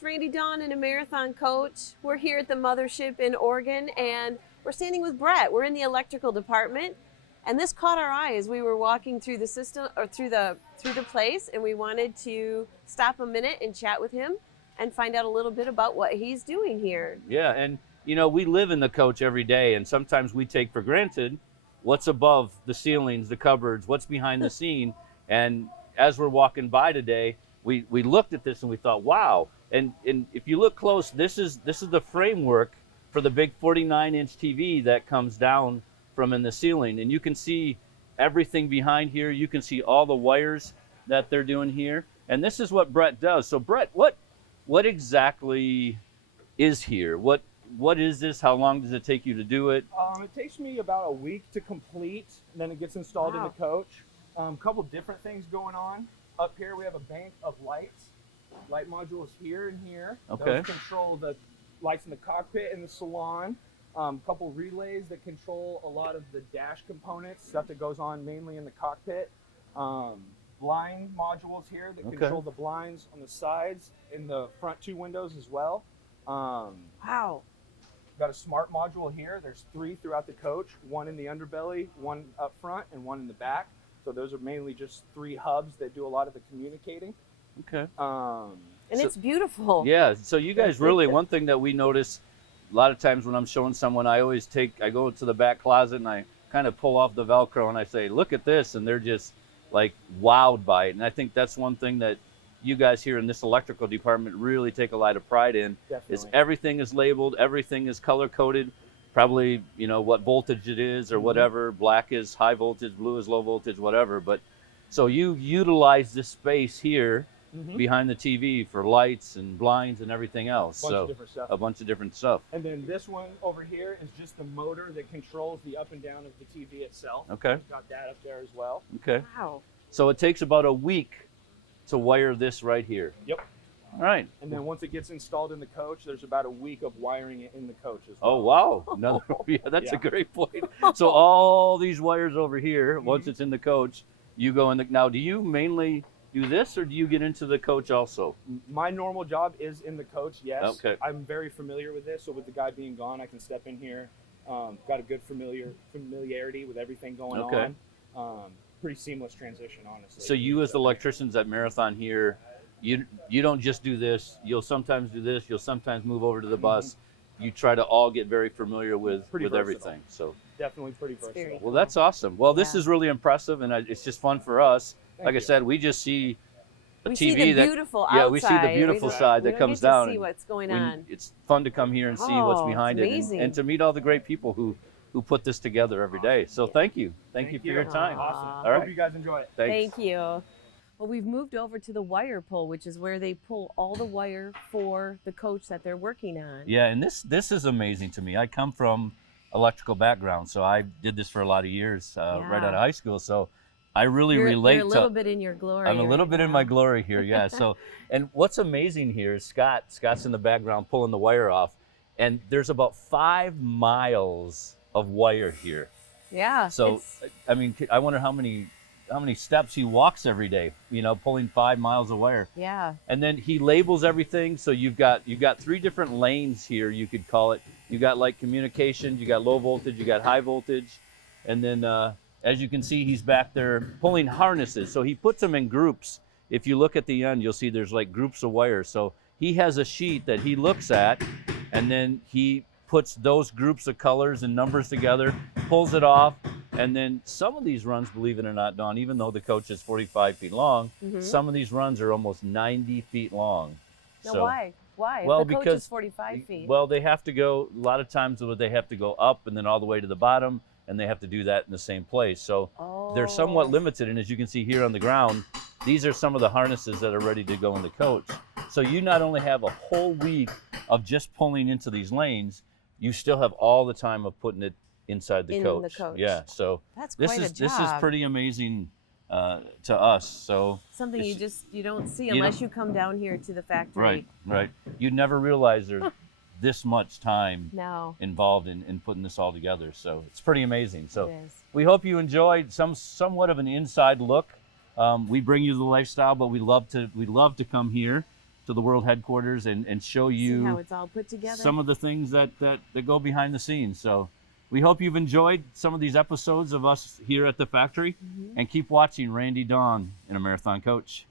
host, Randy Dawn, and a marathon coach. We're here at the mothership in Oregon, and we're standing with Brett. We're in the electrical department, and this caught our eye as we were walking through the system or through the place, and we wanted to stop a minute and chat with him and find out a little bit about what he's doing here. Yeah, and you know, we live in the coach every day, and sometimes we take for granted what's above the ceilings, the cupboards, what's behind the scene. And as we're walking by today, we looked at this and we thought, wow. And if you look close, this is the framework for the big 49-inch TV that comes down from in the ceiling. And you can see everything behind here. You can see all the wires that they're doing here. And this is what Brett does. So Brett, what exactly is here? What is this? How long does it take you to do it? It takes me about a week to complete, and then it gets installed in the coach. A couple different things going on. Up here we have a bank of lights, light modules here and here. Okay. Those control the lights in the cockpit and the salon. Couple relays that control a lot of the dash components, stuff that goes on mainly in the cockpit. Blind modules here that control the blinds on the sides and the front two windows as well. Wow. Got a smart module here. There's 3 throughout the coach, one in the underbelly, one up front, and one in the back. So those are mainly just 3 hubs that do a lot of the communicating. Okay. And it's beautiful. Yeah, so you guys really, one thing that we notice a lot of times when I'm showing someone, I go to the back closet and I kind of pull off the Velcro and I say, look at this, and they're just like wowed by it. And I think that's one thing that you guys here in this electrical department really take a lot of pride in. Definitely. Is everything is labeled, everything is color coded, probably, you know, what voltage it is or whatever. Black is high voltage, blue is low voltage, whatever. But so you utilize this space here behind the TV for lights and blinds and everything else. Of different stuff. A bunch of different stuff. And then this one over here is just the motor that controls the up and down of the TV itself. Okay. We've got that up there as well. Okay. Wow. So it takes about a week to wire this right here. Yep. All right. And then once it gets installed in the coach, there's about a week of wiring it in the coach as well. Oh, wow. That's a great point. So all these wires over here, once it's in the coach, you go in the, now do you mainly do this or do you get into the coach also? My normal job is in the coach, yes. Okay. I'm very familiar with this, so with the guy being gone, I can step in here. Got a good familiarity with everything going on. Pretty seamless transition, honestly. So you as the electricians at Marathon here, you don't just do this. You'll sometimes do this. You'll sometimes move over to the bus. You try to all get very familiar with everything. So definitely pretty versatile. Well, that's awesome. Well, this is really impressive, and it's just fun for us. Like I said, we just see a we TV see the that beautiful outside. we see the beautiful side that comes down. See what's going on. It's fun to come here and see what's behind it, amazing. and to meet all the great people who put this together every day. So thank you for your time. Awesome. All right. Hope you guys enjoy it. Thanks. Thank you. Well, we've moved over to the wire pull, which is where they pull all the wire for the coach that they're working on. Yeah, and this is amazing to me. I come from electrical background, so I did this for a lot of years right out of high school. So I really relate you're a little bit in your glory. I'm a little bit in my glory here, yeah. So, and what's amazing here is Scott's in the background pulling the wire off, and there's about 5 miles of wire here. Yeah. So, I mean, I wonder how many steps he walks every day, you know, pulling 5 miles of wire. Yeah. And then he labels everything. So you've got 3 different lanes here, you could call it. You got like communications, you got low voltage, you got high voltage. And then as you can see, he's back there pulling harnesses. So he puts them in groups. If you look at the end, you'll see there's like groups of wire. So he has a sheet that he looks at, and then he puts those groups of colors and numbers together, pulls it off, and then some of these runs, believe it or not, Dawn, even though the coach is 45 feet long, some of these runs are almost 90 feet long. Now So, why? Well, if the coach because is 45 feet. Well, they have to go, a lot of times they have to go up and then all the way to the bottom, and they have to do that in the same place. So they're somewhat limited, and as you can see here on the ground, these are some of the harnesses that are ready to go in the coach. So you not only have a whole week of just pulling into these lanes, you still have all the time of putting it inside the coach. Yeah, so That's this quite is a this is job. pretty amazing to us. So Something you don't see you unless know- you come down here to the factory. right. You'd never realize there's this much time No. involved in putting this all together. So it's pretty amazing. So It is. we hope you enjoyed somewhat of an inside look. We bring you the lifestyle, but we love to come here to the world headquarters and show See how you it's all put together. some of the things that go behind the scenes. So we hope you've enjoyed some of these episodes of us here at the factory, and keep watching Randy Dawn in a Marathon Coach.